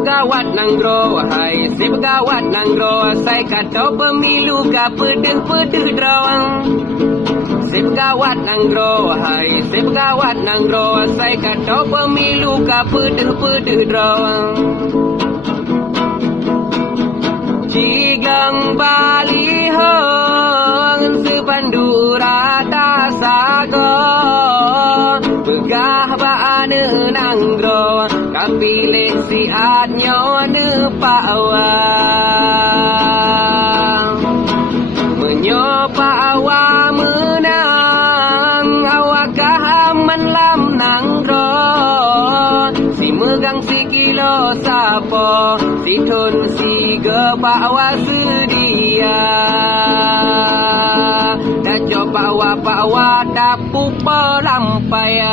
Gawat nang ro, hai sip gawat nang ro, saya kata pemilu ka pedih drawang. Sip gawat nang ro, hai sip gawat nang ro, saya kata pemilu ka pedih drawang. Cigang balihong sepandu rata sago, begah baane nang ro, kapilih siatnya ne pawang. Menyopa awak menang, awakah aman lam nang ro, si megang si kilo sapo, si tun si gepawa sedia. Tak coba pawa dapu pelampaian.